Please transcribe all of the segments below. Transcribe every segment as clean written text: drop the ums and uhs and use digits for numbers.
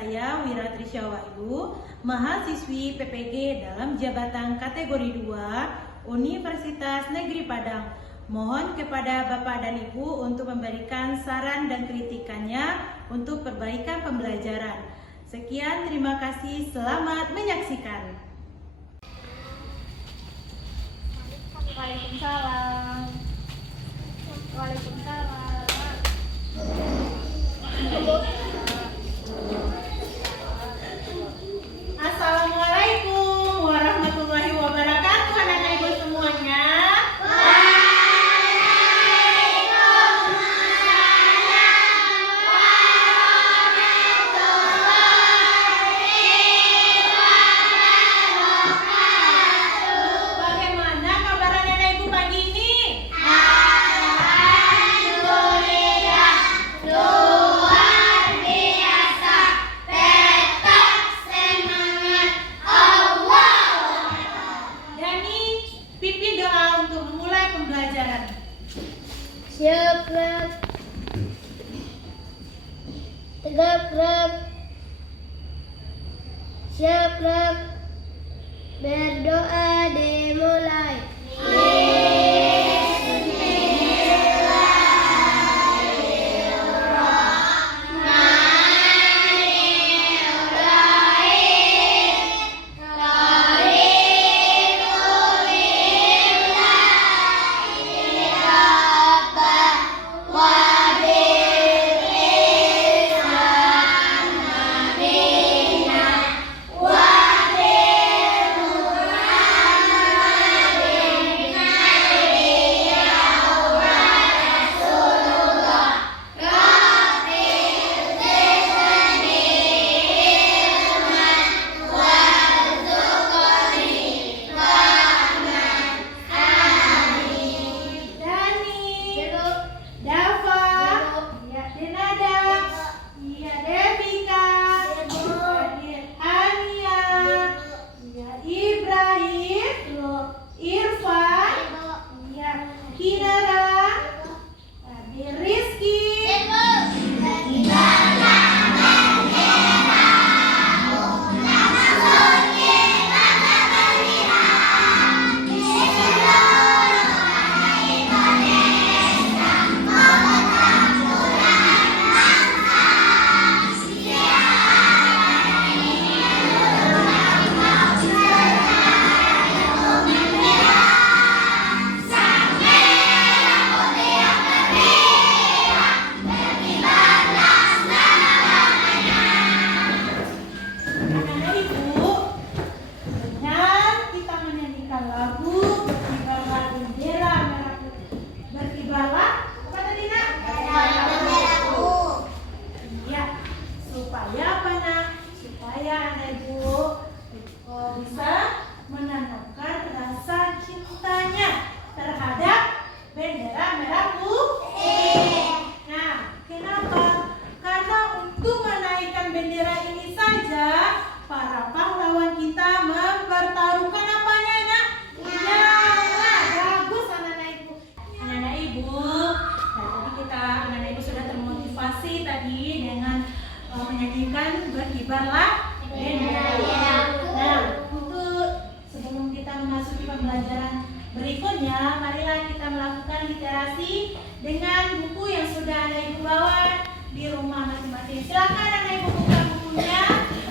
saya Wira Trisya Wahyu, mahasiswi PPG dalam jabatan kategori 2 Universitas Negeri Padang. Mohon kepada Bapak dan Ibu untuk memberikan saran dan kritikannya untuk perbaikan pembelajaran. Sekian, terima kasih, selamat menyaksikan. Waalaikumsalam. Waalaikumsalam. Assalamualaikum warahmatullahi wabarakatuh, anak-anak ibu semuanya. Bagaimana kabar anak-anak ibu pagi ini? Alhamdulillah, luar biasa, tetap semangat Allah. Yani, pimpin doa untuk memulai pembelajaran. Siap, gerak. Tegap, gerak. Siap, gerak. Berdoa dimulai. menyanyikan Berkibarlah Bendera. Nah, untuk sebelum kita memasuki pembelajaran berikutnya, marilah kita melakukan literasi dengan buku yang sudah Anda Ibu bawa di rumah masing-masing. Silakan Anda Ibu buka bukunya,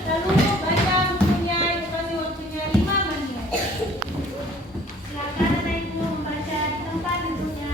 lalu baca bukunya. Ibu kasih waktunya 5 menit. Silakan Anda Ibu membaca di tempat duduknya.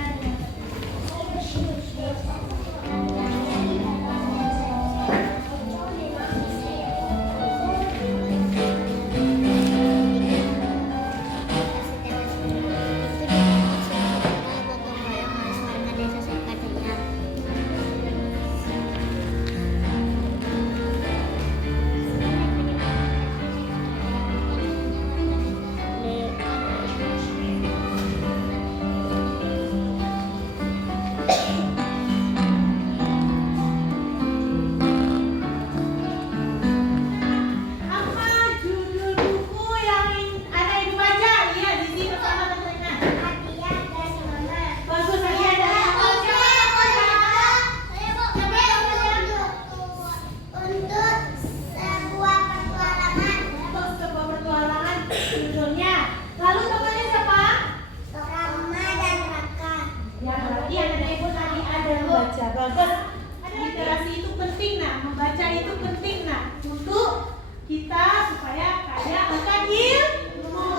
baca itu penting untuk kita supaya kaya akan ilmu.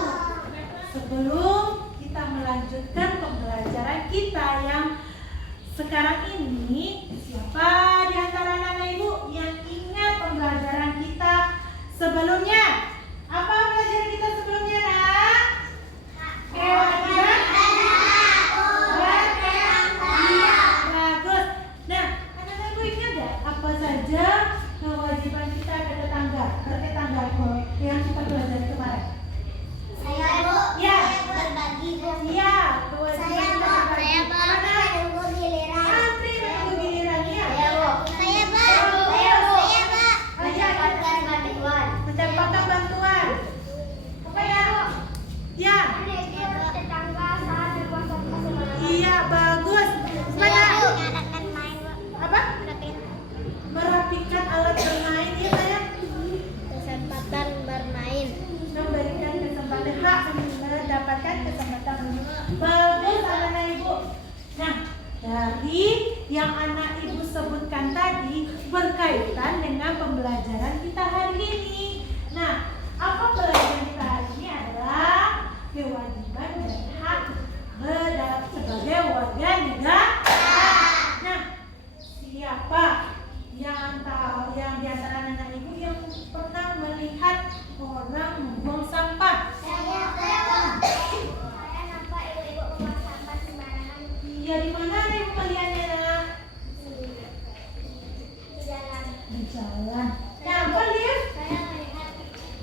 Sebelum kita melanjutkan pembelajaran kita yang sekarang ini, siapa di antara anak ibu yang ingat pembelajaran kita sebelumnya? Apa pelajaran kita sebelumnya, nak? Kewajiban bagus. Nah, anak-anak ibu ingat ya apa saja kewajiban kita bertetangga yang kita pelajari kemarin? Saya Bu. Ya. Berbagi Bu. Iya, kewajiban kita berbagi. menunggu giliran. Antri menunggu giliran ya. Saya Bu. Mendapatkan bantuan. Apa ya? Ya. Tetangga saat berpuasa bersama. Iya, bagus. Mana? Apa? Merapikan alat bermain ya, sayang. Kesempatan bermain. Memberikan kesempatan hak mendapatkan kesempatan. Bagus anak ibu. Nah, dari yang anak ibu sebutkan tadi berkaitan dengan pembelajaran kita hari ini. Nah, apa pelajaran kita hari ini adalah kewajiban dan hak sebagai warga negara. Nah, siapa yang tahu yang di antara anak ibu yang pernah melihat orang membuang sampah? Saya nampak ibu-ibu membuang sampah sembarangan Iya, di mana ibu melihatnya? Nak? di jalan. Di jalan. Nah, apa lihat? Saya melihat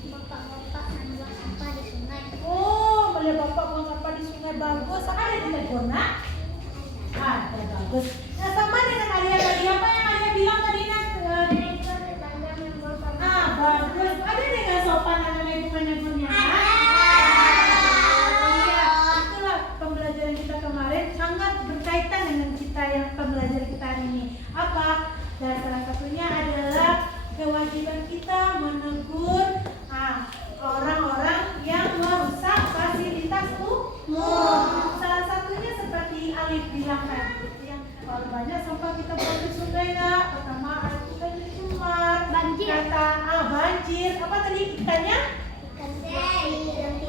bapak-bapak membuang sampah di sungai. Oh, melihat bapak buang sampah di sungai, bagus. Ada di tegur, nak? Ada, bagus. Nah, sama dengan Alia tadi, apa yang Alia bilang tadi, nak? Tetangga membuang sampah. Bagus. Ada dengan sopan anak ibu menegurnya? Iya, itulah pembelajaran kita kemarin sangat berkaitan dengan kita yang pembelajaran kita hari ini. Apa? Dan salah satunya adalah kewajiban kita menegur orang-orang yang merusak fasilitas umum. Salah satunya seperti Alif bilang tadi, yang kalau banyak sampah kita buang di sungai, nak. Pertama itu kan cemar. Banjir. Kata banjir. Apa tadi ikannya?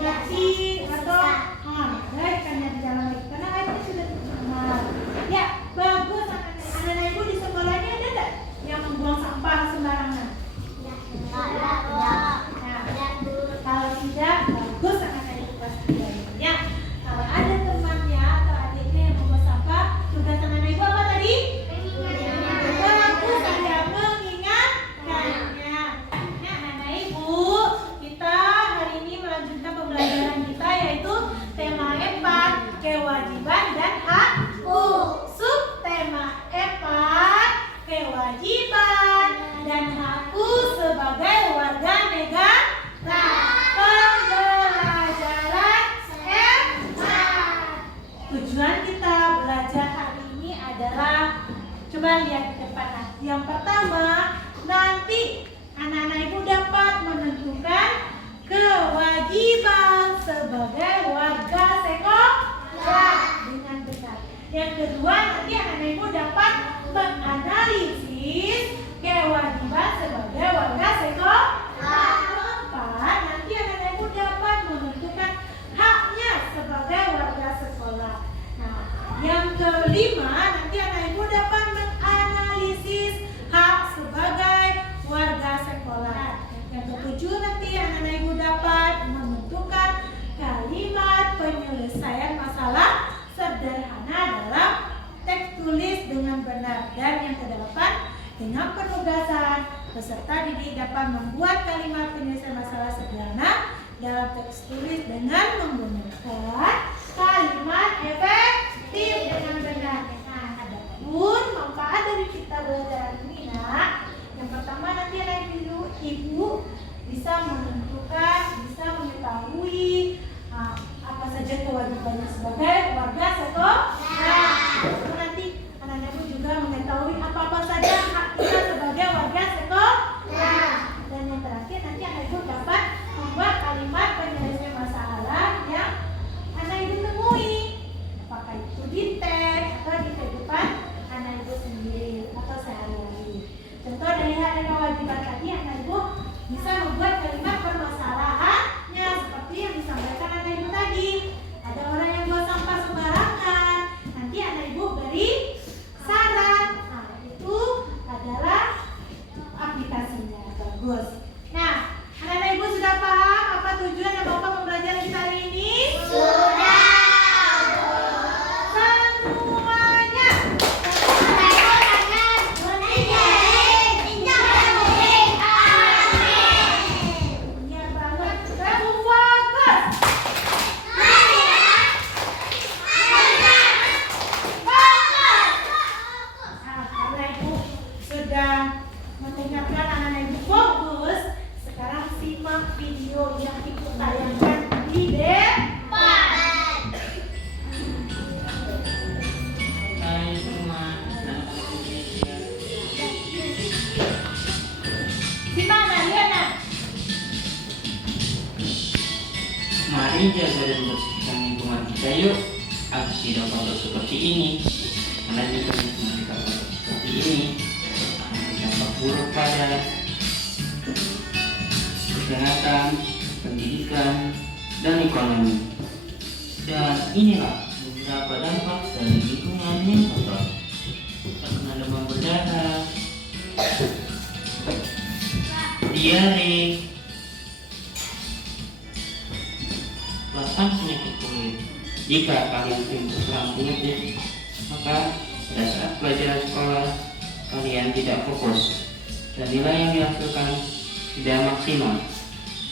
Nasi atau ikannya di dalam lagi karena airnya sudah tercemar. Ya, bagus anak-anak ibu di sekolahnya ada nggak yang membuang sampah sembarangan? Nah, kalau tidak, bagus anak-anak ibu pasti ya. Kalau ada temannya atau adiknya yang membuang sampah, tugas anak-anak ibu apa tadi? Bagus, saya mengingatkannya. Nah, anak-anak ibu, kita hari ini melanjutkan pembelajaran kita yaitu tema 4, kewajiban dan hakku. Subtema 4, kewajiban dan hakku sebagai warga negara. Pembelajaran 4. Tujuan kita belajar hari ini adalah, coba lihat di depan. Yang pertama, nanti anak-anak ibu dapat menentukan kewajiban sebagai warga sekolah dengan benar. Yang kedua, nanti anak-anak ibu dapat menganalisis kewajiban sebagai warga sekolah. Keempat, nanti anak-anak ibu dapat menentukan haknya sebagai warga sekolah. Nah, yang kelima, nanti anak ibu dapat menganalisis hak sebagai warga sekolah. Yang ketujuh, nanti anak-anak ibu dapat menentukan kalimat penyelesaian masalah sederhana dalam teks tulis dengan benar. Dan yang kedelapan, dengan penugasan peserta didik dapat membuat kalimat penyelesaian masalah sederhana dalam teks tulis dengan menggunakan kalimat efektif dengan benar. Nah, adapun manfaat dari kita belajar ini, nak, yang pertama nanti anak ibu bisa menentukan, bisa mengetahui apa saja kewajibannya sebagai warga sekolah. Lalu nanti anak-anak ibu juga mengetahui apa-apa saja hak kita sebagai warga sekolah. Dan yang terakhir nanti anak ibu dapat membuat kalimat penyelesaian masalah yang anak ibu temui, apakah itu di teks atau di kehidupan anak ibu sendiri atau sehari-hari. Contoh dari Mari jaga dan bersihkan lingkungan kita yuk, agar tidak kotor seperti ini. Karena jika lingkungan kita kotor seperti ini, akan berdampak buruk pada kesehatan, pendidikan, dan ekonomi. Dan inilah beberapa dampak dari lingkungan yang kotor. Terkena demam berdarah, diare, bahkan penyakit kulit. Jika kalian sering terserang penyakit, maka pada saat pelajaran sekolah kalian tidak fokus dan nilai yang dihasilkan tidak maksimal.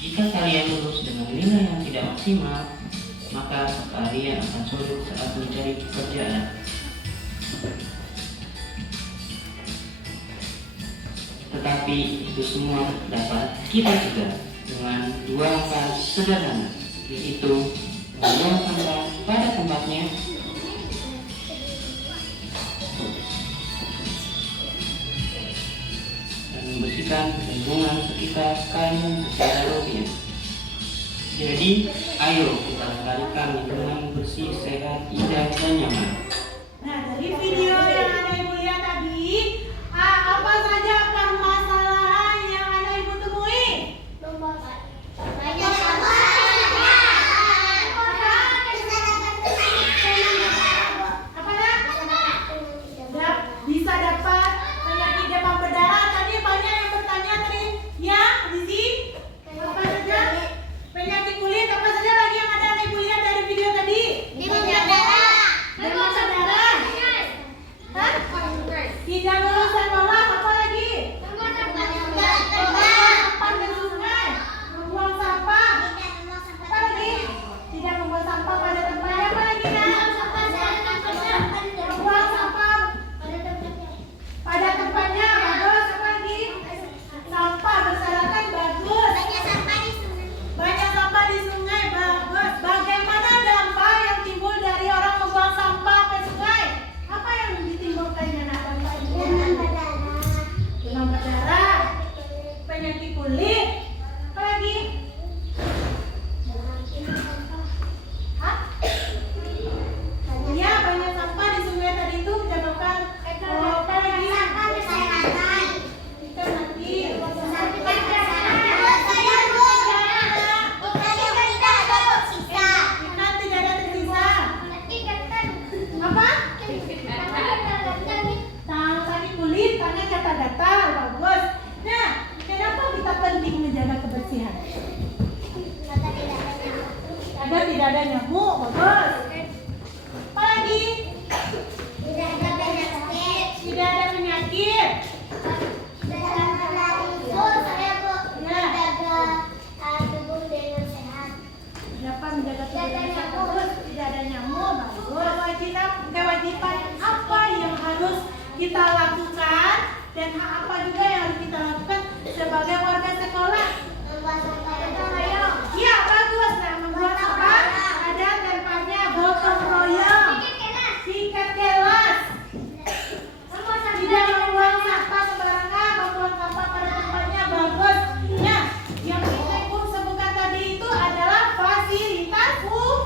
Jika kalian lulus dengan nilai yang tidak maksimal, maka kalian akan sulit saat mencari pekerjaan. Tetapi itu semua dapat kita cegah dengan 2 langkah sederhana, yaitu membuang sampah pada tempatnya, dan membersihkan lingkungan sekitar kalian secara rutin. Jadi, ayo kita lestarikan lingkungan bersih, sehat, indah, dan nyaman. Nah, dari video yang Anda Ibu lihat tadi, apa saja permasalahan yang Anda Ibu temui? Banyak sampah. Apa nak? Bisa dapat penyakit demam berdarah. Tadi banyak yang bertanya tadi. Ya, Lizzy? Apa saja? Penyakit kulit. Apa saja lagi yang ada Anda Ibu lihat dari video tadi? Demam berdarah. Demam berdarah. Hah? Tidak lulusan lolos. Apa lagi? Membuang sampah ke sungai. Membuang sampah. Apa lagi? Tidak membuang sampah pada tempatnya. Apa lagi nak? Membuang sampah pada tempatnya. Bagus. Apa lagi? Sampah berserakan. Bagus. Banyak sampah di sungai. Bagus. Bagaimana dampak yang timbul dari orang membuang sampah ke sungai? Apa yang ditimbulkannya nak dampaknya? Demam berdarah, penyakit kulit, apa lagi? Hah? Ya, banyak sampah di sungai tadi itu menyebabkan apa lagi? Kita nanti ikan tidak ada tersisa. Apa? Tangan sakit kulit, tangan gatal-gatal, bagus. Nah, kenapa kita penting menjaga kebersihan? Agar tidak ada nyamuk, bagus. Apa lagi? Tidak ada penyakit. Dapat menjaga kebersihan, bagus. Tidak ada nyamuk, bagus. Kewajiban apa yang harus kita lakukan dan apa juga yang harus kita lakukan sebagai warga sekolah? Iya, bagus. Nah, membuat sampah ada tempatnya, gotong royong, sikat kelas. Tidak membuang sampah sembarangan, membuang sampah pada tempatnya, bagus. Ya, yang kita Ibu sebutkan tadi itu adalah fasilitas umum.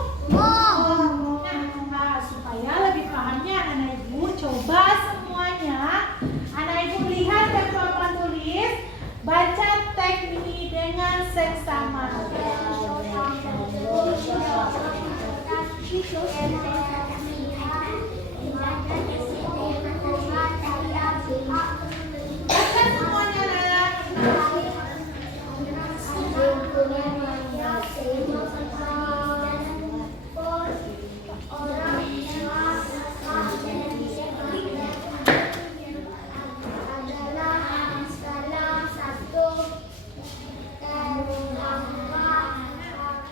Nah, supaya lebih pahamnya anak Ibu coba semuanya. Anak Ibu lihat dan papan tulis, baca teks ini dengan seksama. Baca semuanya nak.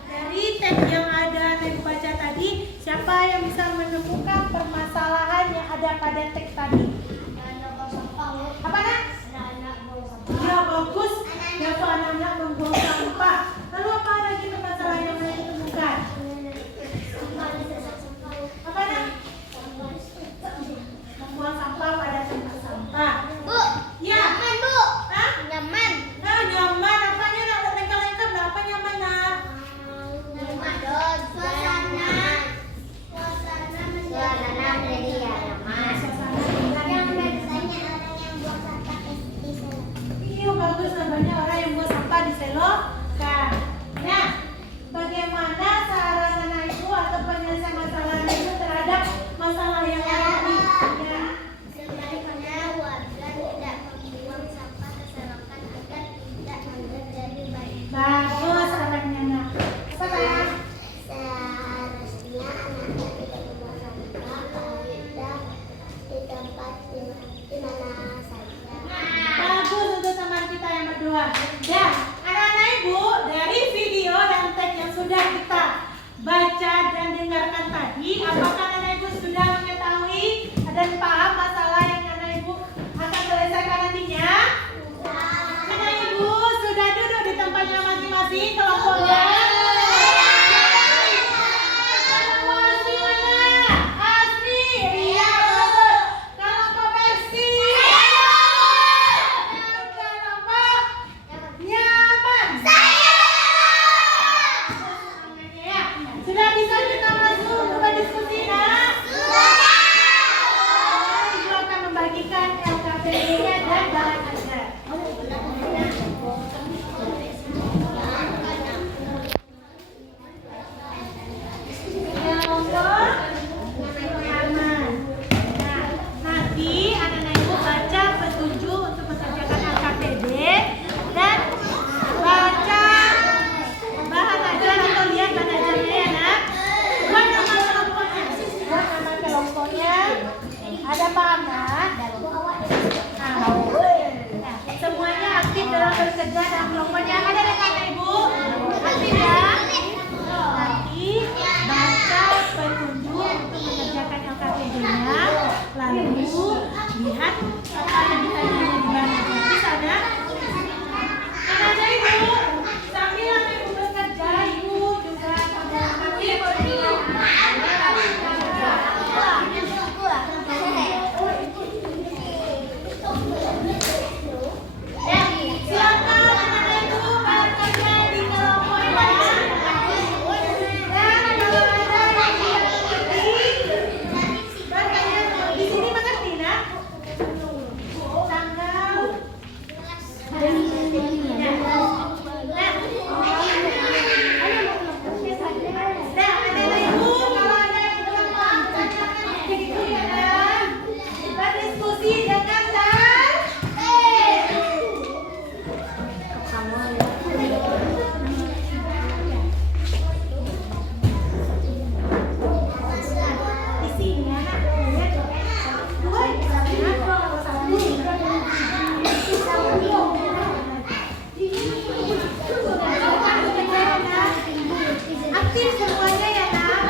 Dari teks yang ada Ibu baca tadi, siapa yang bisa menemukan permasalahan yang ada pada teks tadi? Apa nak? Ya, bagus. Siapa anak-anak membuang sampah? Lalu apa lagi permasalahan yang boleh ditemukan? Apa nak? Membuang sampah pada tempat sampah. Ya. Hah? Nah, nyaman. Apanya nak? Lengkap-lengkap. Apa nyaman nak? berdua. Dan anak-anak ibu, dari video dan teks yang sudah kita baca dan dengarkan tadi, apakah anak ibu sudah mengetahui dan paham masalah yang anak ibu akan selesaikan nantinya? Anak ibu sudah duduk di tempatnya masing-masing kelompoknya. Sudah bisa kita masuk ke diskusi, nak? Ibu akan membagikan LKPD-nya dan bahan ajar. Kelompok aman. Nah, nanti anak-anak ibu baca petunjuk untuk mengerjakan LKPD dan baca bahan ajar atau lihat bahan ajarnya ya, nak. Buat nama kelompoknya. Buat nama kelompoknya. Ada paham, nak? Nah, semuanya aktif dalam bekerja dalam kelompoknya. Ada rekan ibu? Aktif ya? Nanti baca petunjuk untuk mengerjakan LKPD-nya. Lalu lihat apa yang ditanya di bahan ajar. Bisa, nak? Ada ibu? Sambil ibu bekerja, ibu juga aktif. Silakan anak ibu bekerja di kelompoknya. Dan kalau ada yang tidak mengerti, bertanya di sini mengerti, nak? Tanggal. Nah, anak ibu kalau ada yang kurang paham tanyakan begitu ya, nak. Kita diskusi dengan di sini, anak. Lihat. Dua, satu. Aktif semuanya ya, nak.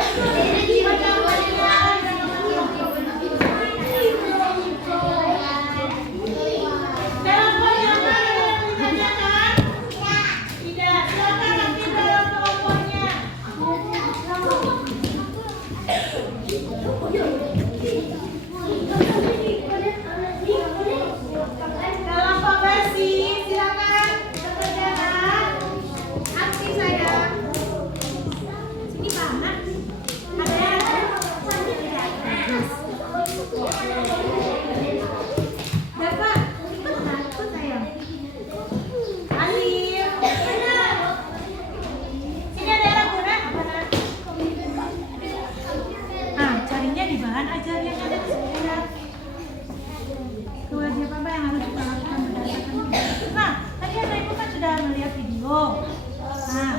Kelompok yang mana yang ditanyakan? Tidak. Silakan aktif dalam kelompoknya. Kelompok bersih, silakan bekerja, nak. Aktif sayang. Sini paham, nak? Ada yang Bapak, ikut nak? Ikut sayang. Alif. Sini ada yang guna? Apa, nak? Nah, carinya di bahan ajar yang ada di sekolah. Kewajiban apa yang harus kita lakukan berdasarkan video. Nah, tadi anak ibu kan sudah melihat video. Nah,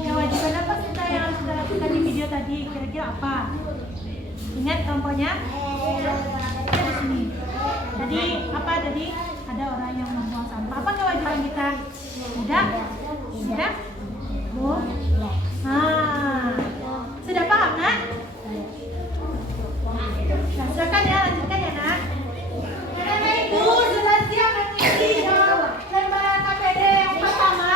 kewajiban apa kita yang harus kita lakukan di video tadi? Kira-kira apa? Ingat kelompoknya? Kita di sini. Tadi apa tadi? Ada orang yang membuang sampah. Apa kewajiban kita? Sudah? Sudah? Belum? Nah, sudah paham, nak? Nah, silakan ya, lanjutkan ya, nak. Anak ibu sudah siap mengisi lembaran KPD yang pertama?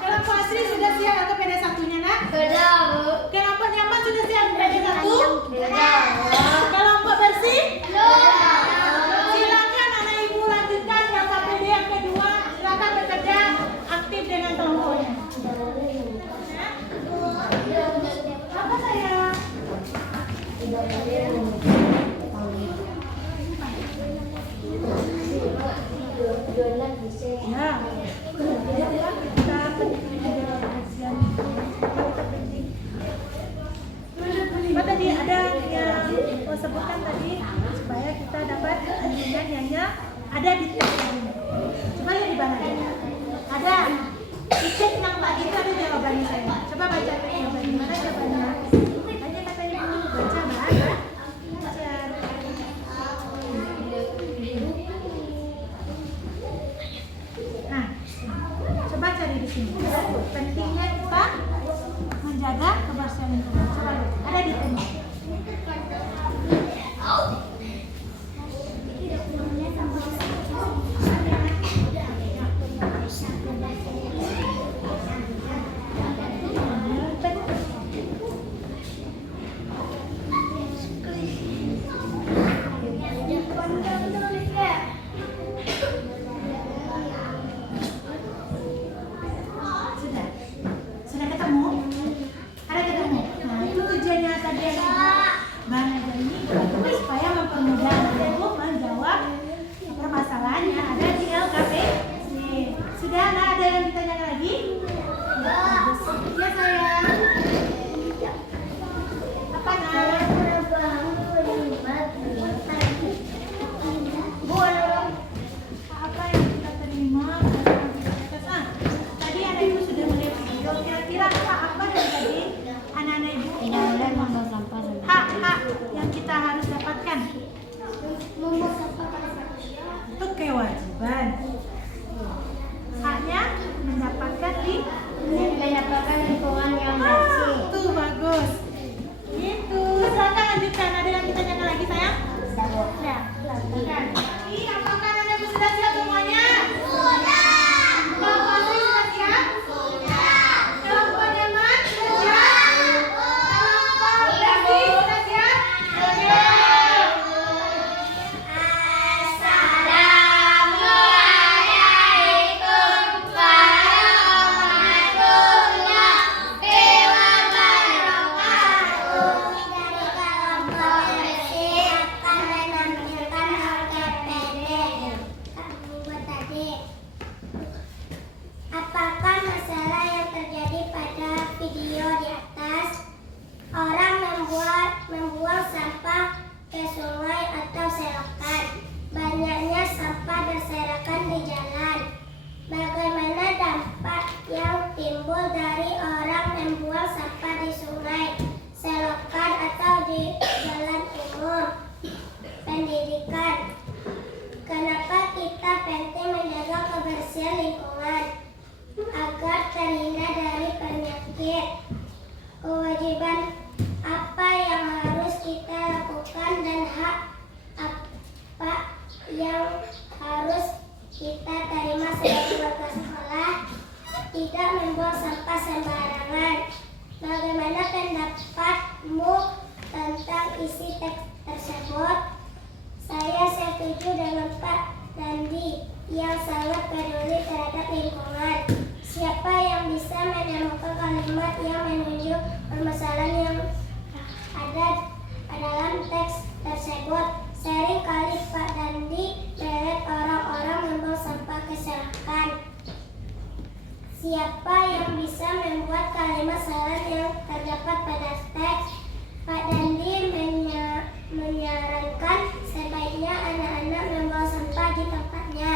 Kelompok Asri sudah siap KPD satunya, nak? Kelompok Nyaman sudah siap KPD satu? Kelompok Bersih? Silakan anak ibu lanjutkan KPD yang kedua. Silakan bekerja aktif dengan kelompoknya. Apa sayang? Ya, apa tadi ada yang mau sebutkan tadi supaya kita dapat bimbingan yang ada di teks ini. Coba lihat di mana ada dicek yang tadi itu ada jawabannya saya. Coba baca jawabannya, mana jawabannya? Tanya kata ibu, baca mana? Baca. sini. Pentingnya kita menjaga kebersihan lingkungan. Coba lihat, ada di tengah. Sudah ketemu? Ada ketemu? Nah, itu tujuannya tadi yang Banaga ini supaya mempermudah Anda itu menjawab permasalahannya. Ada di LKPC. Sudah, nah ada yang ditanyakan lagi? Ya sayang. Apa nak? Apa yang kita terima? Tadi anak ibu sudah melihat video. Kira-kira apa yang tadi anak-anak ibu Tidak boleh membuang sampah sembarangan. hak yang kita harus dapatkan? Membuang sampah pada Itu kewajiban. Haknya mendapatkan mendapatkan lingkungan yang bersih. Tuh bagus. Itu. Silakan lanjutkan. Ada yang ditanyakan lagi sayang? Ya, silakan. Apakah Anda sudah siap semuanya? Sudah. Bapak Asri sudah siap? Sudah. Kelompok Nyaman sudah siap? Kelompok Dasi sudah siap? Sudah. Apakah masalah yang terjadi pada video di atas? Orang membuang sampah ke sungai atau selokan. Banyaknya sampah berserakan di jalan. Bagaimana dampak yang timbul dari orang membuang sampah di sungai, selokan atau di jalan umum? Pendidikan. Kenapa kita penting menjaga kebersihan lingkungan agar terhindar dari penyakit? Kewajiban apa yang harus kita lakukan dan hak apa yang harus kita terima sebagai warga sekolah? Tidak membuang sampah sembarangan. Bagaimana pendapatmu tentang isi teks tersebut? Saya setuju dengan Pak Dandi yang sangat peduli terhadap lingkungan. Siapa yang bisa menemukan kalimat yang menunjuk permasalahan yang ada dalam teks tersebut? Seringkali Pak Dandi melihat orang-orang membuang sampah ke selokan. Siapa yang bisa membuat kalimat salah yang terdapat pada teks? Pak Dandi menyarankan sebaiknya anak-anak membuang sampah di tempatnya.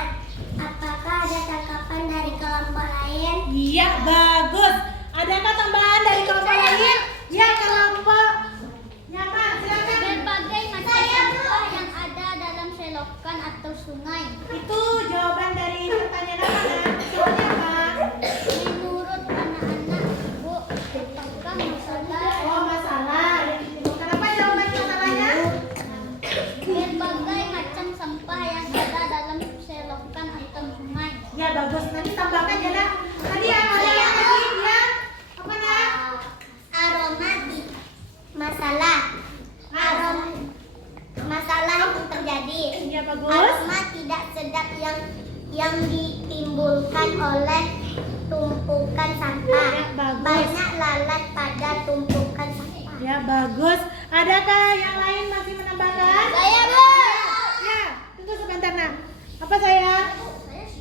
Apakah ada tanggapan dari kelompok lain? Iya, bagus. Adakah tambahan dari kelompok lain? Ya, kelompok Nyaman, silakan. Berbagai macam sampah yang ada dalam selokan atau sungai. Itu jawaban dari pertanyaan apa, Nak? Jawabannya apa? Menurut anak-anak, Bu, apakah masalah? Oh, masalah. Kenapa jawaban masalahnya? Berbagai macam sampah yang ada dalam selokan atau sungai. Ya, bagus. Nanti tambahkan ya, Nak. Tadi ada yang tadi ya. Apa, Nak? Aromatik. Masalah yang terjadi. Ya, bagus. Aroma tidak sedap yang ditimbulkan oleh tumpukan sampah. Ya, bagus. Banyak lalat pada tumpukan sampah. Ya, bagus. Adakah yang lain masih menambahkan? Saya, Bu. Ya, tunggu sebentar, Nak. Apa saya?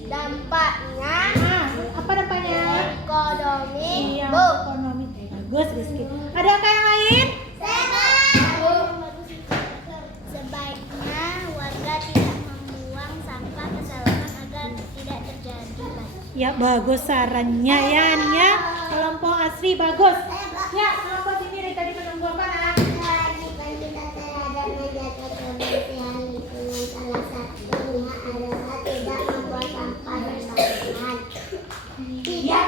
Dampaknya Ah, apa dampaknya? ekonomi, Iya, Bu. ekonomi. Bagus, Rizky. Adakah yang lain? Sebaiknya warga tidak membuang sampah ke selokan agar tidak terjadi banjir. Ya, bagus sarannya ya, Nia. Ya. Kelompok Asri bagus. Ya, kelompok sini dari tadi menunggu apa, Nak? Kewajiban kita terhadap menjaga kebersihan lingkungan salah satunya adalah tidak membuang sampah sembarangan. Tidak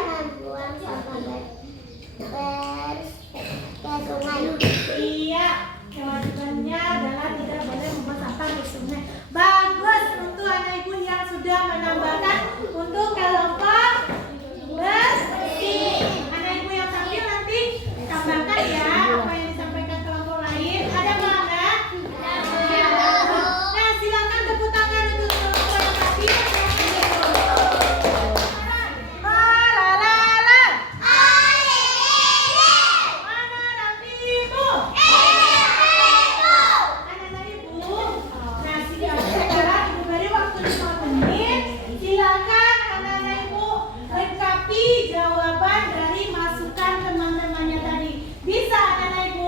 jawaban dari masukan teman-temannya tadi. Bisa anak-anak Ibu?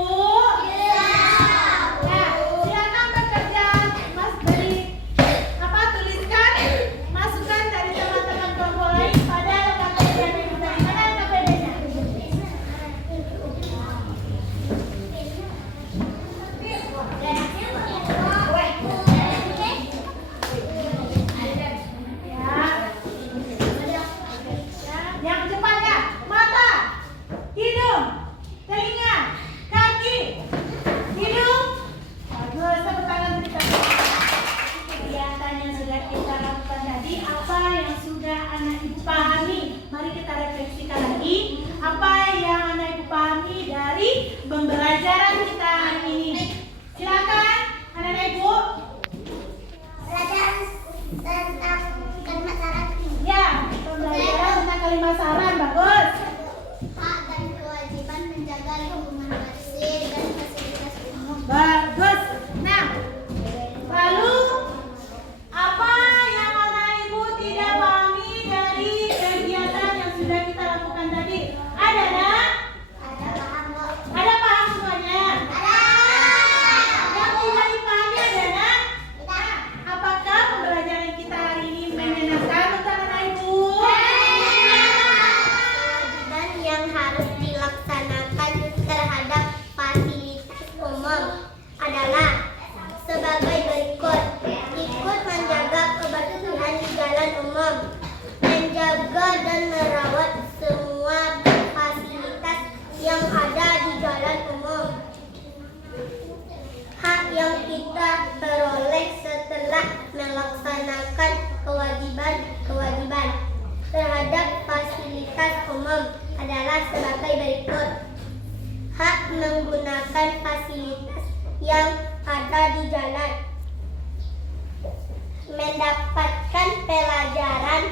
Nah, silakan bekerja. Mas beri tuliskan masukan dari teman-teman kelompok lain pada lembar kerja Ibu tadi. Mana KPD-nya? Yang cepat ya. Mata, hidung, telinga, kaki, hidung. Bagus, tepuk tangan untuk kita. Kegiatan yang sudah kita lakukan tadi, apa yang sudah anak ibu pahami? Mari kita refleksikan lagi. Apa yang anak ibu pahami dari pembelajaran kita hari ini? Silakan, anak ibu. Belajar tentang kalimat syarat. Ya, pembelajaran tentang kalimat saran, bagus. Hak dan kewajiban menjaga lingkungan bersih dan fasilitas umum. Bagus. Nah, lalu apa yang anak ibu tidak pahami dari kegiatan yang sudah kita lakukan tadi? Ada nak? Ada paham kok? Ada paham semuanya? Ada. Yang tidak dipahami ada nak? Kita. Apakah pembelajaran kita hari ini menyenangkan untuk anak ibu? Kewajiban yang harus dilaksanakan terhadap fasilitas umum adalah sebagai berikut. Ikut menjaga kebersihan di jalan umum, menjaga dan merawat semua fasilitas yang ada di jalan umum. Hak yang kita peroleh setelah melaksanakan kewajiban terhadap fasilitas umum adalah sebagai berikut. Hak menggunakan fasilitas yang ada di jalan, mendapatkan pelajaran,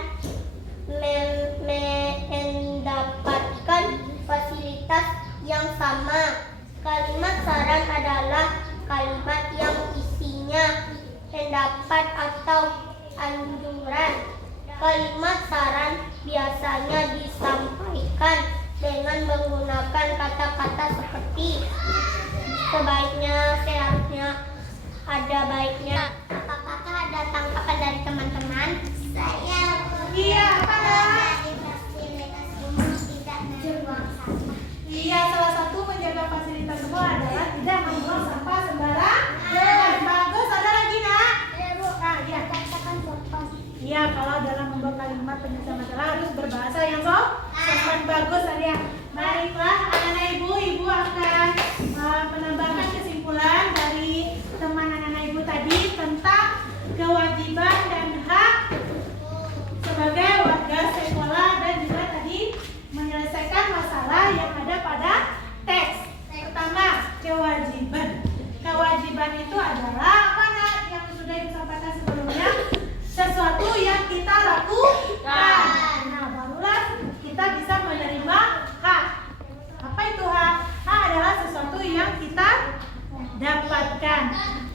mendapatkan fasilitas yang sama. Kalimat saran adalah kalimat yang isinya pendapat atau anjuran. Kalimat saran biasanya disampaikan dengan menggunakan kata-kata seperti sebaiknya, seharusnya, ada baiknya. Apakah ada tanggapan dari teman-teman? Saya Iya, apa nak? fasilitas umum tidak membuang sampah. Iya, salah satu menjaga fasilitas semua adalah tidak membuang sampah sembarangan. Bagus, ada lagi nak? Ah, iya. Katakan sopan. Iya, kalau dalam membuat kalimat penyelesaian masalah harus berbahasa yang sopan. Bagus, Adia. Baiklah, anak-anak ibu akan menambahkan kesimpulan dari teman anak-anak ibu tadi tentang kewajiban dan hak sebagai warga sekolah dan juga tadi menyelesaikan masalah yang ada pada teks. Pertama, kewajiban. Kewajiban itu adalah apa nak yang sudah disampaikan sebelumnya? Sesuatu yang kita lakukan. Nah, barulah kita bisa menerima hak. Apa itu hak? Hak adalah sesuatu yang kita dapatkan.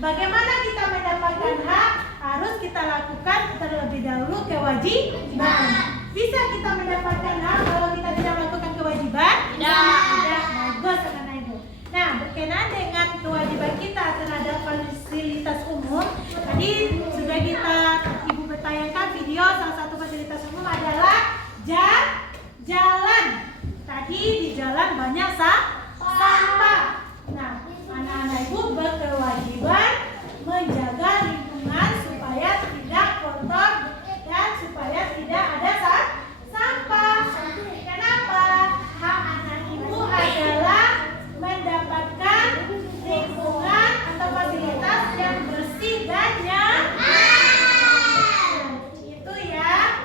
Bagaimana kita mendapatkan hak? Harus kita lakukan terlebih dahulu kewajiban. Bisa kita mendapatkan hak kalau kita tidak melakukan kewajiban? Tidak. Bagus, anak ibu. Nah, berkenaan dengan kewajiban kita terhadap fasilitas umum, tadi sudah ibu bertayangkan video. Salah satu fasilitas umum adalah jalan. Tadi di jalan banyak sampah. Nah, anak-anak ibu berkewajiban menjaga lingkungan supaya tidak kotor dan supaya tidak ada sampah. Kenapa? Hak anak ibu adalah mendapatkan lingkungan atau fasilitas yang bersih dan nyaman. Itu ya.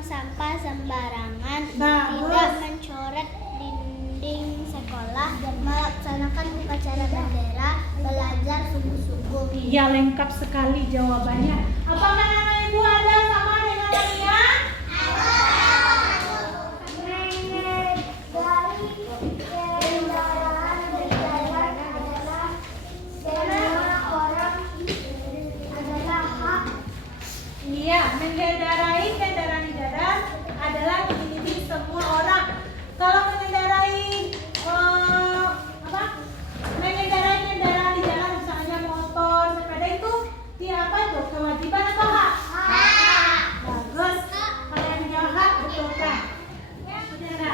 sampah sembarangan, Bagus. tidak mencoret dinding sekolah, melaksanakan upacara bendera, belajar sungguh-sungguh. Iya, lengkap sekali jawabannya. Apakah anak ibu ada sama dengan Ania? Iya, mengendarai kendaraan di jalan adalah dimiliki semua orang. Kalau mengendarai mengendarai kendaraan di jalan, misalnya motor, sepeda itu apa itu? Kewajiban atau hak? Bagus. Kalau yang jawab hak, betul kan? Saudara.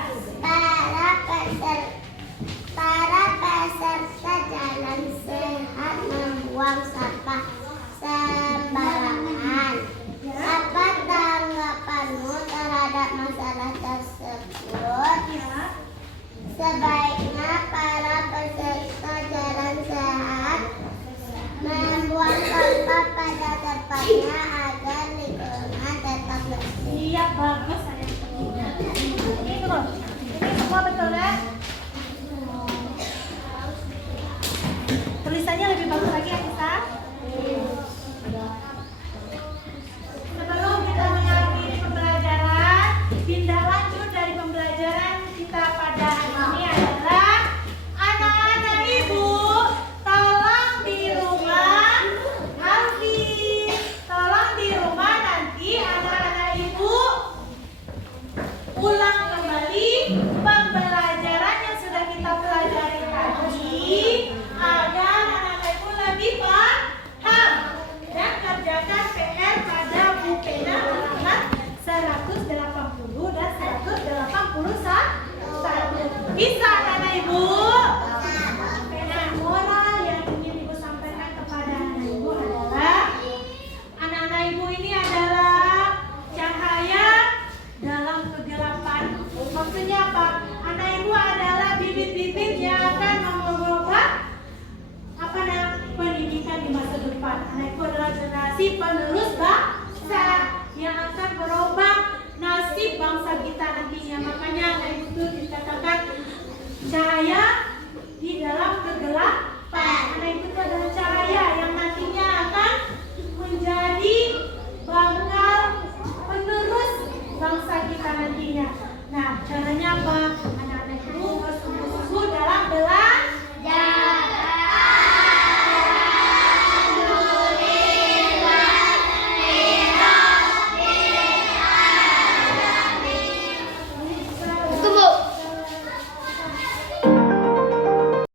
Para peserta jalan sehat membuang sampah sembarangan. Apa tanggapanmu terhadap masalah tersebut? Ya. Sebaiknya para peserta jalan sehat membuang sampah pada tempatnya agar lingkungan tetap bersih. Iya, bagus sayang. Ini tuh. Ini semua betul ya? Tulisannya lebih bagus lagi ya, Kita. Sebelum kita mengalami pembelajaran, tindak lanjut dari pembelajaran kita pada hari ini adalah anak-anak ibu, tolong di rumah, Alfi, tolong di rumah nanti anak-anak ibu ulang kembali pembelajaran yang sudah kita pelajari tadi agar anak-anak ibu lebih paham dan kerjakan PR pada buku pena halaman 180 dan 181. Bisa anak-anak ibu? Pesan moral yang ingin ibu sampaikan kepada anak ibu adalah anak-anak ibu ini adalah cahaya dalam kegelapan. Maksudnya apa? Anak ibu adalah bibit-bibit yang akan mengubah pendidikan di masa depan. Anak ibu adalah generasi penerus bangsa yang akan berubah nasib bangsa kita nantinya. Makanya anak ibu itu dikatakan cahaya di dalam kegelapan. Anak ibu itu adalah cahaya yang nantinya akan menjadi bakal penerus bangsa kita nantinya. Nah, caranya apa?